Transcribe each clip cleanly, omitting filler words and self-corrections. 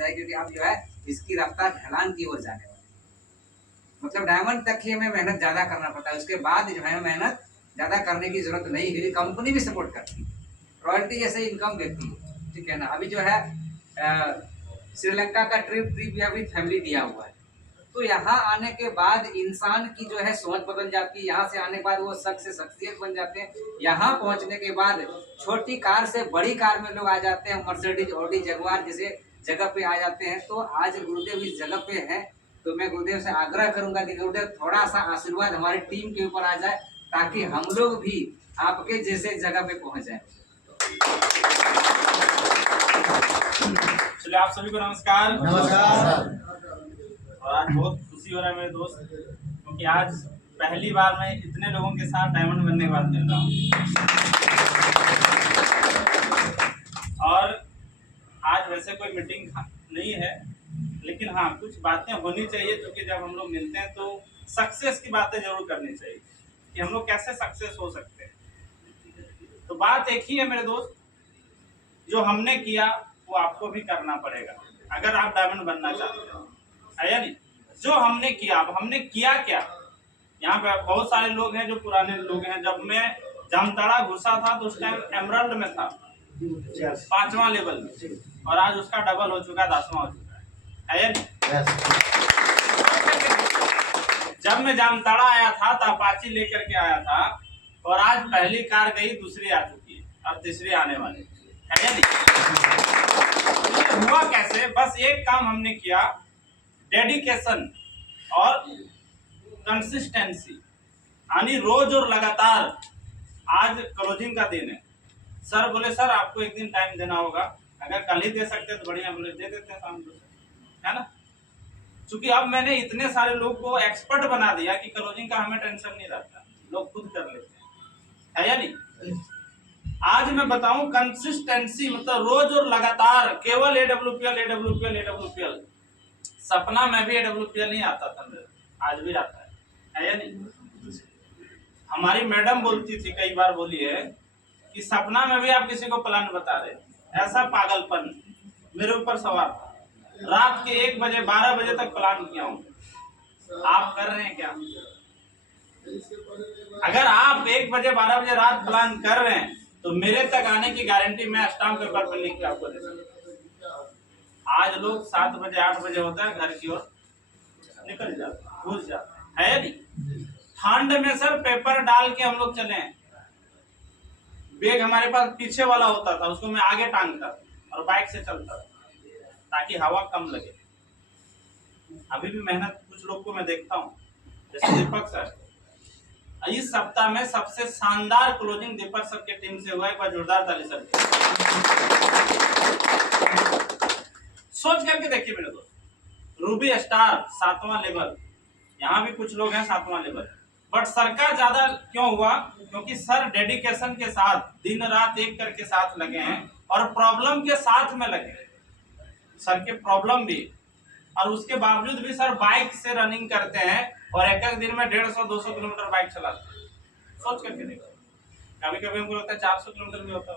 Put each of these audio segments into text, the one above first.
जाए, क्योंकि अब जो है इसकी रफ्तार ढलान की ओर जाने वाली, मतलब डायमंड तक ही हमें मेहनत ज़्यादा करना पड़ता है, उसके बाद जो है मेहनत ज़्यादा करने की जरूरत नहीं, क्योंकि कंपनी भी सपोर्ट करती है, रॉयल्टी जैसे इनकम देती है, ठीक है ना। अभी जो है श्रीलंका का ट्रिप विद फैमिली दिया हुआ है, तो यहाँ आने के बाद इंसान की जो है सोच बदल जाती है, यहाँ से आने के बाद वो शख्स से शख्सियत बन जाते हैं, यहाँ पहुँचने के बाद छोटी कार से बड़ी कार में लोग आ जाते हैं, मर्सिडीज ऑडी जगुआर जैसे जगह पे आ जाते हैं। तो आज गुरुदेव इस जगह पे है, तो मैं गुरुदेव से आग्रह करूंगा कि गुरुदेव थोड़ा सा आशीर्वाद हमारी टीम के ऊपर आ जाए, ताकि हम लोग भी आपके जैसे जगह पे पहुंच जाए। चलिए, आप सभी को नमस्कार। नमस्कार। और आज बहुत खुशी हो रहा है मेरे दोस्त, क्योंकि आज पहली बार मैं इतने लोगों के साथ डायमंड बनने के बाद मिल रहा हूँ। और आज वैसे कोई मीटिंग नहीं है, लेकिन हाँ कुछ बातें होनी चाहिए, क्योंकि जब हम लोग मिलते हैं तो सक्सेस की बातें जरूर करनी चाहिए कि हम लोग कैसे सक्सेस हो सकते हैं। तो बात एक ही है मेरे दोस्त, जो हमने किया वो आपको भी करना पड़ेगा अगर आप डायमंड बनना चाहते हो, है या नहीं। जो हमने किया, अब हमने किया क्या, यहाँ पे बहुत सारे लोग हैं जो पुराने लोग हैं। जब मैं जामताड़ा घुसा था तो उस टाइम एमराल्ड में था, 5वां लेवल में, और आज उसका डबल हो चुका है, 10वां हो चुका है या नहीं। जब मैं जामताड़ा आया था तो अपाची लेकर के आया था, और आज पहली कार गई, दूसरी आ चुकी है और तीसरी आने वाली है या नहीं। हुआ कैसे, बस एक काम हमने किया, डेडिकेशन और कंसिस्टेंसी, यानी रोज और लगातार। आज क्लोजिंग का दिन है, सर बोले सर आपको एक दिन टाइम देना होगा, अगर कल ही दे सकते तो बढ़िया, बोले दे देते हैं शाम को, है ना। क्योंकि अब मैंने इतने सारे लोग को एक्सपर्ट बना दिया कि क्लोजिंग का हमें टेंशन नहीं रहता, लोग खुद कर लेते हैं, है या नहीं। आज मैं बताऊं कंसिस्टेंसी, मतलब रोज और लगातार, केवल AWPL। सपना में भी AWPL नहीं आता था मेरे, आज भी आता है या नहीं। हमारी मैडम बोलती थी, कई बार बोली है कि सपना में भी आप किसी को प्लान बता रहे, ऐसा पागलपन मेरे ऊपर सवार था। रात के 1 बजे 12 बजे तक प्लान किया हूँ, आप कर रहे हैं क्या। अगर आप 1 बजे 12 बजे रात प्लान कर रहे हैं तो मेरे तक आने की गारंटी मैं स्टाम्प पेपर पर लिख के आपको दे सकता हूँ। आज लोग 7 बजे 8 बजे होता है घर की ओर निकल जाते हैं, घुस जाते हैं, है नहीं। ठंड में सर पेपर डाल के हम लोग चले हैं, बैग हमारे पास पीछे वाला होता था, उसको मैं आगे टांगता था और बाइक से चलता था ताकि हवा कम लगे। अभी भी मेहनत कुछ लोग को मैं देखता हूँ, जैसे दीपक सर, इस सप्ताह में सबसे शानदार क्लोजिंग दीपक सर के टीम से हुआ है, एक बार जोरदार ताली सर। सोच करके देखिए मेरे दोस्त, रूबी स्टार 7वां लेवल, यहाँ भी कुछ लोग हैं 7वां लेवल, बट सर का ज्यादा क्यों हुआ, क्योंकि सर डेडिकेशन के साथ दिन रात एक करके साथ लगे हैं, और प्रॉब्लम के साथ में लगे, सर के प्रॉब्लम भी, और उसके बावजूद भी सर बाइक से रनिंग करते हैं, और एक दिन में 150-200 किलोमीटर बाइक चलाते हैं। सोच करके देखो, कभी कभी हमको लगता है 400 किलोमीटर भी होता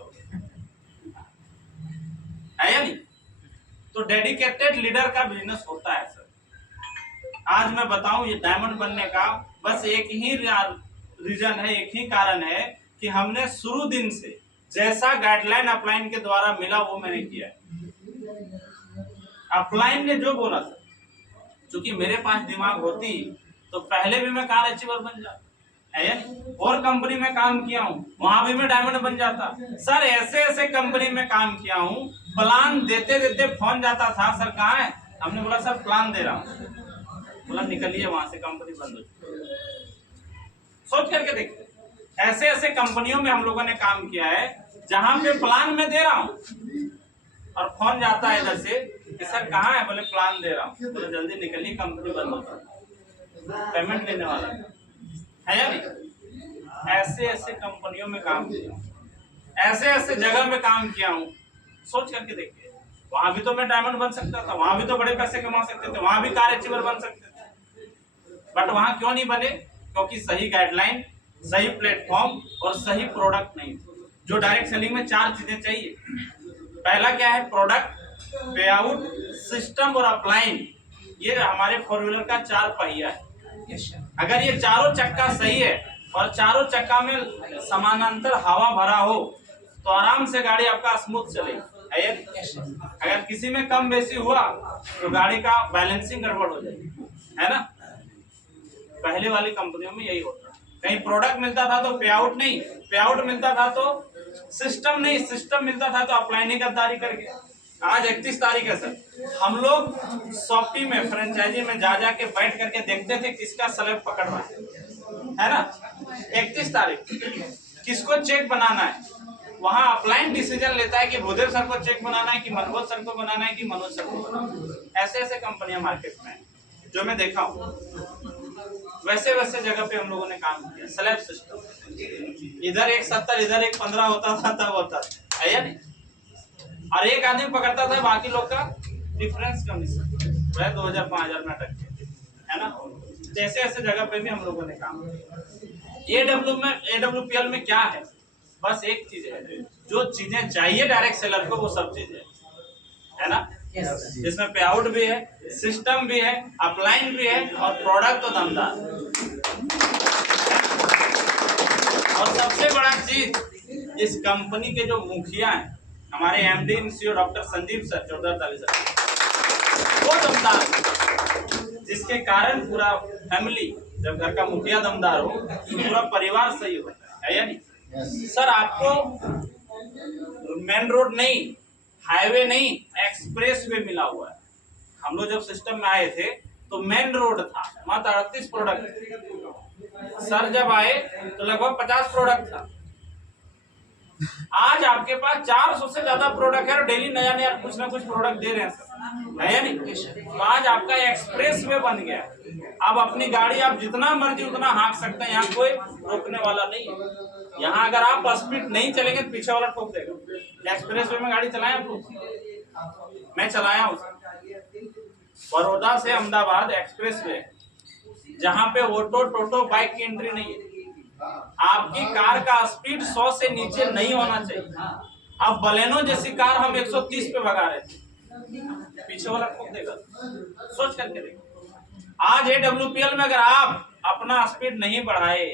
है या नहीं। तो डेडिकेटेड लीडर का बिजनेस होता है सर। आज मैं बताऊं, ये डायमंड बनने का बस एक ही रीजन है, एक ही कारण है कि हमने शुरू दिन से जैसा गाइडलाइन अपलाइन के द्वारा मिला वो मैंने किया है। अपलाइन ने जो बोला सर, क्योंकि मेरे पास दिमाग होती तो पहले भी मैं कार अचीवर बन जाता, है और कंपनी में काम किया हूँ, वहां भी मैं डायमंड बन जाता सर। ऐसे ऐसे कंपनी में काम किया हूँ, प्लान देते देते फोन जाता था, सर कहाँ है, हमने बोला सर प्लान दे रहा हूँ, बोला निकलिए वहां से, कंपनी बंद हो चुकी। सोच करके देखते, ऐसे ऐसे कंपनियों में हम लोगों ने काम किया है जहां पे प्लान में दे रहा हूँ और फोन जाता है इधर से कि सर कहाँ है, बोले प्लान दे रहा हूँ, बोले जल्दी निकलिए कंपनी बंद होता है, पेमेंट लेने वाला है या नहीं। ऐसे ऐसे कंपनियों में काम किया हूँ, ऐसे ऐसे जगह में काम किया हूँ। सोच करके देखिए, वहां भी तो मैं डायमंड बन सकता था, वहां भी तो बड़े पैसे कमा सकते थे, वहां भी कार अचीवर बन सकते थे, बट वहां क्यों नहीं बने, क्योंकि सही गाइडलाइन, सही प्लेटफॉर्म और सही प्रोडक्ट नहीं। जो डायरेक्ट सेलिंग में 4 चीजें चाहिए, पहला क्या है, प्रोडक्ट, पे आउट, सिस्टम और अपलाइन, ये हमारे फोर व्हीलर का 4 पहिया है। अगर ये चारों चक्का सही है और चारों चक्का में समानांतर हवा भरा हो तो आराम से गाड़ी आपका स्मूथ चलेगी। अगर किसी में कम बेसी हुआ तो गाड़ी का बैलेंसिंग गड़बड़ हो जाएगी, है ना। पहले वाली कंपनियों में यही होता है, कहीं प्रोडक्ट मिलता था तो पे आउट नहीं, पे आउट मिलता था तो सिस्टम नहीं, सिस्टम मिलता था तो अपलाइन ही गद्दारी करके। आज 31 तारीख है सर, हम लोग शॉपी में फ्रेंचाइजी में जा के बैठ करके देखते थे किसका स्लैब पकड़ रहा है ना। 31 तारीख किसको चेक बनाना है, वहां अपलाइन डिसीजन लेता है कि भूदेव सर को चेक बनाना है कि मनोज सर को बनाना है कि मनोज सर को बनाना है। ऐसे ऐसे कंपनियां मार्केट में जो मैं देखा हूं, वैसे वैसे जगह पे हम लोगों ने काम किया। स्लैब सिस्टम, इधर एक 70 इधर एक 15 होता था, तब होता है या नहीं। और एक आदमी पकड़ता था, बाकी लोग का डिफरेंस कमीशन वह 2000 5000 में अटकते, है ना। ऐसे ऐसे जगह पे भी हम लोगों ने काम किया। AWPL में क्या है, बस एक चीज है, जो चीजें चाहिए डायरेक्ट सेलर को वो सब चीजें है ना। इसमें पे आउट भी है, सिस्टम भी है, अपलाइन भी है और प्रोडक्ट तो दमदार। और सबसे बड़ा चीज, इस कंपनी के जो मुखिया हैं हमारे MD CEO doctor Sandeep sir, जोरदार ताली सर, वो दमदार, जिसके कारण पूरा फैमिली, जब घर का मुखिया दमदार हो तो पूरा परिवार सही होता है या नहीं। सर आपको मेन रोड नहीं, हाईवे नहीं, एक्सप्रेस वे मिला हुआ है। हम लोग जब सिस्टम में आए थे तो मेन रोड था, मात्र 38 प्रोडक्ट। सर जब आए तो लगभग 50 प्रोडक्ट था। आज आपके पास 400 से ज्यादा प्रोडक्ट है और डेली नया नया कुछ ना कुछ प्रोडक्ट दे रहे हैं सर, है या नहीं। तो आज आपका एक्सप्रेस वे बन गया। अब अपनी गाड़ी आप जितना मर्जी उतना हाँक सकते हैं, यहाँ कोई रोकने वाला नहीं है। यहाँ अगर आप स्पीड नहीं चलेंगे तो पीछे वाला ठोक देगा। एक्सप्रेस वे में गाड़ी चलाएं आप लोग, मैं चलाया हूँ। बड़ौदा से अहमदाबाद एक्सप्रेस वे, जहाँ पे ऑटो टोटो बाइक की एंट्री नहीं है। आपकी कार का स्पीड 100 से नीचे नहीं होना चाहिए। अब बलेनो जैसी कार हम 130 पे भगा रहे थे, पीछे वाला ठोक देगा, सोच करके देखो। आज AWPL में अगर आप अपना स्पीड नहीं बढ़ाए,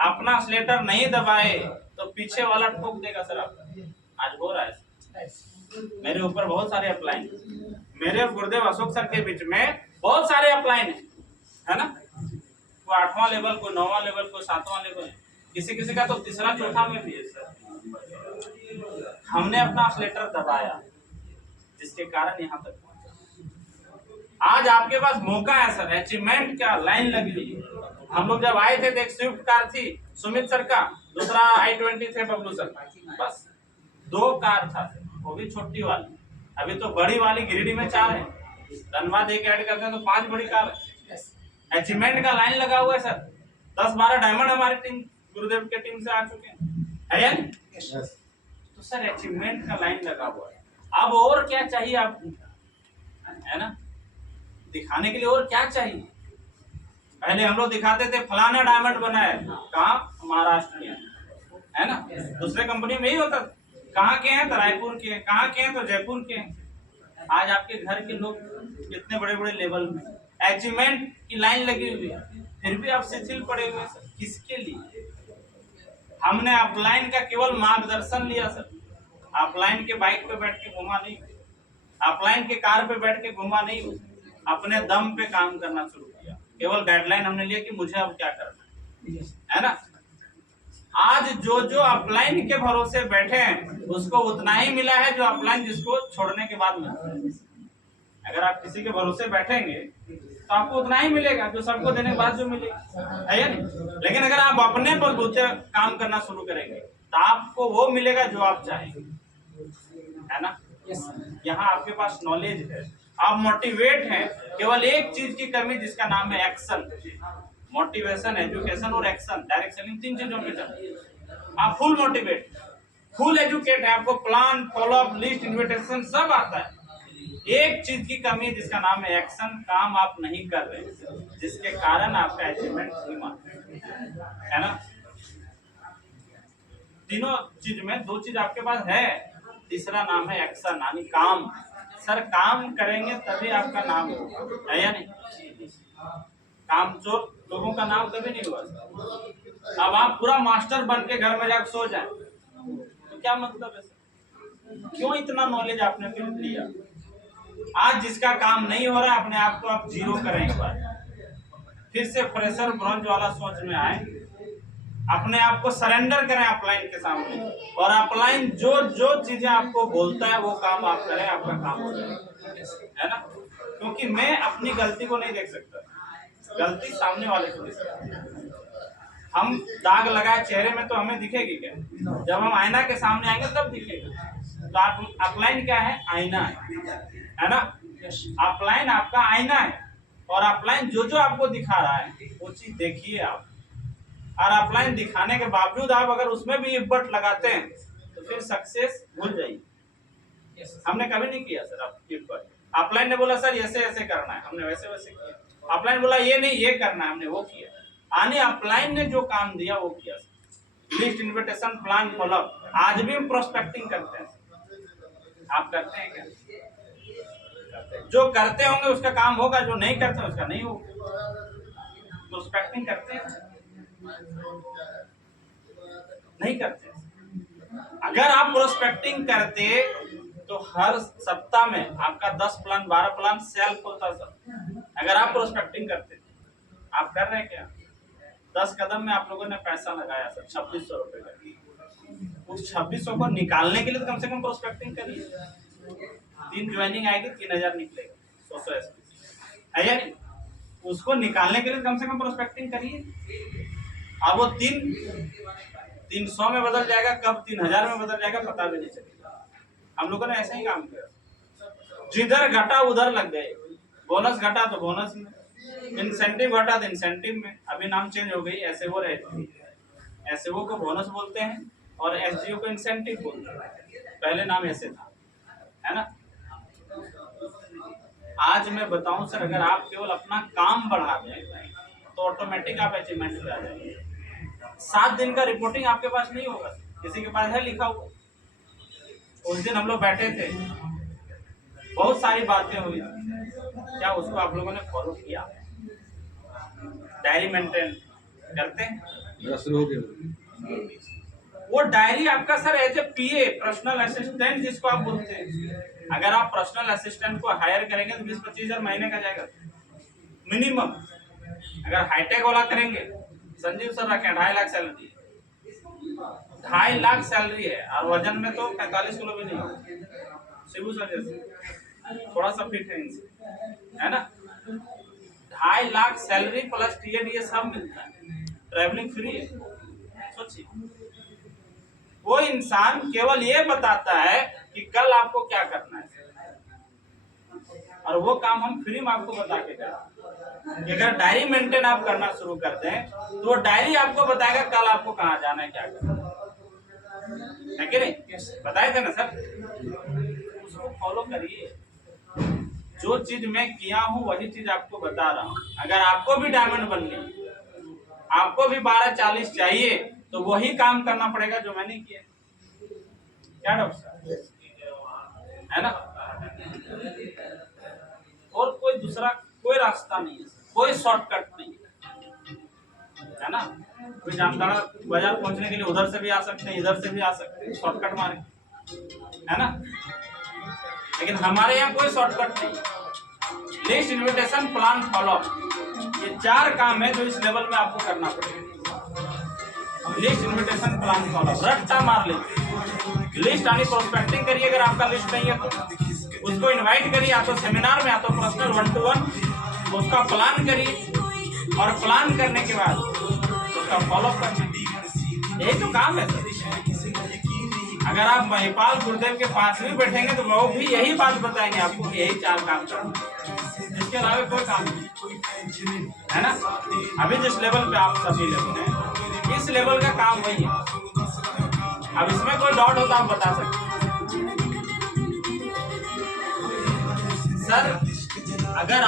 अपना एक्सीलेटर नहीं दबाए तो पीछे वाला ठोक देगा सर आपका। आज हो रहा है मेरे ऊपर बहुत सारे अपलाइन, मेरे और गुरुदेव अशोक सर के बीच में बहुत सारे अपलाइन है ना। कोई 8वां लेवल, कोई 9वां लेवल, कोई 7वां लेवल, किसी किसी का तो 3रा 4था में भी है सर। हमने अपना एक्सीलेटर दबाया जिसके कारण यहाँ तक पहुंचा। आज आपके पास मौका है सर, अचीवमेंट का लाइन लगी हुई है। हम लोग जब आए थे तो एक स्विफ्ट कार थी सुमित सर का, दूसरा i20 थे बबलू सर, बस 2 कार था, वो भी छोटी वाली। अभी तो बड़ी वाली गिरिडीह में 4 है, धनबाद एक ऐड करते हैं तो 5 बड़ी कार है। अचीवमेंट का लाइन लगा हुआ है सर। 10-12 डायमंड हमारी टीम, गुरुदेव के टीम से आ चुके हैं, तो सर अचीवमेंट का लाइन लगा हुआ है। अब और क्या चाहिए आपको, है ना, दिखाने के लिए और क्या चाहिए। पहले हम लोग दिखाते थे फलाना डायमंड बना है, कहाँ, महाराष्ट्र में, है ना। दूसरे कंपनी में यही होता, कहाँ के हैं तो रायपुर के हैं, कहाँ के हैं तो जयपुर के हैं। आज आपके घर के लोग कितने बड़े बड़े लेवल में, अचीवमेंट की लाइन लगी हुई है, फिर भी आप शिथिल पड़े हुए सर। किसके लिए? हमने अपलाइन का केवल मार्गदर्शन लिया सर। अपलाइन के बाइक पे बैठ के घुमा नहीं, अपलाइन के कार पे बैठ के घुमा नहीं, अपने दम पे काम करना शुरू किया। केवल गाइडलाइन हमने लिया कि मुझे अब क्या करना है ना। आज जो जो अपलाइन के भरोसे बैठे हैं उसको उतना ही मिला है जो अपलाइन जिसको छोड़ने के बाद मिलता है। अगर आप किसी के भरोसे बैठेंगे तो आपको उतना ही मिलेगा जो सबको देने के बाद जो मिलेगा, है या नहीं। लेकिन अगर आप अपने बलबूते काम करना शुरू करेंगे तो आपको वो मिलेगा जो आप चाहेंगे, है ना। यहाँ आपके पास नॉलेज है, आप मोटिवेट हैं। केवल एक चीज की कमी जिसका नाम है एक्शन। मोटिवेशन, एजुकेशन और एक्शन, डायरेक्ट सेलिंग, 3 चीजों पे चलती। आप फुल मोटिवेट, फुल एजुकेट है, आपको plan, follow up, list, invitation सब आता है। एक चीज की कमी जिसका नाम है एक्शन, काम आप नहीं कर रहे, जिसके कारण आपका अचीवमेंट धीमा है ना। तीनों चीज में 2 चीज आपके पास है, तीसरा नाम है एक्शन, यानी काम। सर काम करेंगे तभी आपका नाम होगा, है या नहीं? काम चोर लोगों का नाम कभी नहीं हुआ सर। अब आप पूरा मास्टर बन के घर में जाकर सो जाए तो क्या मतलब है सर? क्यों इतना नॉलेज आपने फिर लिया? आज जिसका काम नहीं हो रहा है अपने आप को आप जीरो करें एक बार, फिर से फ्रेशर ब्रॉन्ज वाला सोच में आए, अपने आप को सरेंडर करें अपलाइन के सामने, और अपलाइन जो जो चीजें आपको बोलता है वो काम आप करें, आपका काम हो जाएगा, है ना? क्योंकि मैं अपनी गलती को नहीं देख सकता, गलती सामने वाले को देख सकता। हम दाग लगाए चेहरे में तो हमें दिखेगी क्या? जब हम आईना के सामने आएंगे तब दिखेगा। तो आप अपलाइन क्या है? आईना है ना? अपलाइन आपका आईना है, और अपलाइन जो जो आपको दिखा रहा है वो चीज देखिए आप, और अपलाइन दिखाने के बावजूद आप अगर उसमें भी इफ्फर्ट लगाते हैं तो फिर सक्सेस भूल जाइए। हमने कभी नहीं किया सर आप इफ्फर्ट। अपलाइन ने बोला सर ऐसे ऐसे करना है, हमने वैसे वैसे किया। अपलाइन बोला ये नहीं ये करना है, हमने वो किया। आने अपलाइन ने जो काम दिया वो किया। List, invitation, plan, follow up. आज भी हम प्रोस्पेक्टिंग करते हैं, आप करते हैं क्या? जो करते होंगे उसका काम होगा, जो नहीं करते उसका नहीं होगा। प्रोस्पेक्टिंग करते हैं? नहीं करते। अगर आप प्रोस्पेक्टिंग करते तो हर सप्ताह में आपका 10 प्लान 12 प्लान सेल होता सर। अगर आप प्रोस्पेक्टिंग करते, आप कर रहे हैं क्या? 10 कदम में आप लोगों ने पैसा लगाया सर 2600 रुपए का। उस 2600 को निकालने के लिए तो कम से कम प्रोस्पेक्टिंग करिए। 3 ज्वाइनिंग आएगी 3000 निकलेगा, 100 है या नहीं? उसको निकालने के लिए कम से कम प्रोस्पेक्टिंग करिए। अब वो 300 में बदल जाएगा, कब 3000 में बदल जाएगा पता भी नहीं चलेगा। हम लोगों ने ऐसा ही काम किया, जिधर घटा उधर लग गए। बोनस घटा तो बोनस में, इंसेंटिव घटा तो इंसेंटिव में। अभी नाम चेंज हो गई, एसएओ रहती है। एसएओ को बोनस बोलते हैं और एसजीओ को इंसेंटिव बोलते हैं। पहले नाम ऐसे था, है ना? आज मैं बताऊं सर, अगर आप केवल अपना काम बढ़ा दें तो ऑटोमेटिक आप अचीवमेंट पे आ जाएंगे। 7 दिन का रिपोर्टिंग आपके पास नहीं होगा, किसी के पास है लिखा हुआ? उस दिन हम लोग बैठे थे, बहुत सारी बातें हुई, क्या उसको आप लोगों ने फॉलो किया? डायरी मेंटेन करते हैं? वो डायरी आपका sir as a PA, personal assistant जिसको आप बोलते हैं, अगर आप पर्सनल असिस्टेंट को हायर करेंगे तो 20-25 हजार महीने का जाएगा मिनिमम। अगर हाईटेक वाला करेंगे, संजीव सर रखे 2.5 लाख सैलरी, 2.5 लाख सैलरी है, और वजन में तो 45 किलो भी नहीं होगा। शिबू सर जैसे थोड़ा सा फिट है इनसे, है ना? 2.5 लाख सैलरी प्लस टीएडीए सब मिलता है, ट्रैवलिंग फ्री है। सोचिए, वो इंसान केवल ये बताता है कि कल आपको क्या करना है, और वो काम हम फ्री में आपको बता के करें। अगर डायरी मेंटेन आप करना शुरू करते हैं तो वो डायरी आपको बताएगा कल आपको कहाँ जाना है, क्या करना है कि नहीं? बताए थे ना सर? उसको फॉलो करिए। जो चीज मैं किया हूँ वही चीज आपको बता रहा हूँ। अगर आपको भी डायमंड बननी, आपको भी 1240 चाहिए तो वही काम करना पड़ेगा जो मैंने किया। क्या डॉक्टर साहब, है ना? और कोई दूसरा कोई रास्ता नहीं है, कोई शॉर्टकट नहीं है ना? कोई जामताड़ा बाजार पहुंचने के लिए उधर से भी आ सकते हैं, इधर से भी आ सकते हैं, शॉर्टकट मारे, है ना? लेकिन हमारे यहाँ कोई शॉर्टकट नहीं। लिस्ट, इन्विटेशन, प्लान, फॉलोअप, ये 4 काम है जो इस लेवल में आपको करना पड़ेगा। लिस्ट, इन्विटेशन, प्लान, फॉलोअप रट्टा मार लीजिए। लिस्ट आनी प्रोस्पेक्टिंग करिए, अगर आपका लिस्ट नहीं है तो उसको इनवाइट करिए, या तो सेमिनार में या तो पर्सनल 1-to-1 उसका प्लान करिए, और प्लान करने के बाद उसका फॉलोअप करना। यही तो काम है सर। अगर आप महिपाल गुरुदेव के पास भी बैठेंगे तो वो भी यही बात बताएंगे आपको, यही 4 काम करना, इसके अलावा कोई काम नहीं, है ना? अभी जिस लेवल पे आप सभी लोग हैं, इस लेवल का काम वही है। अब इसमें कोई डाउट हो तो आप बता सकते सर। अगर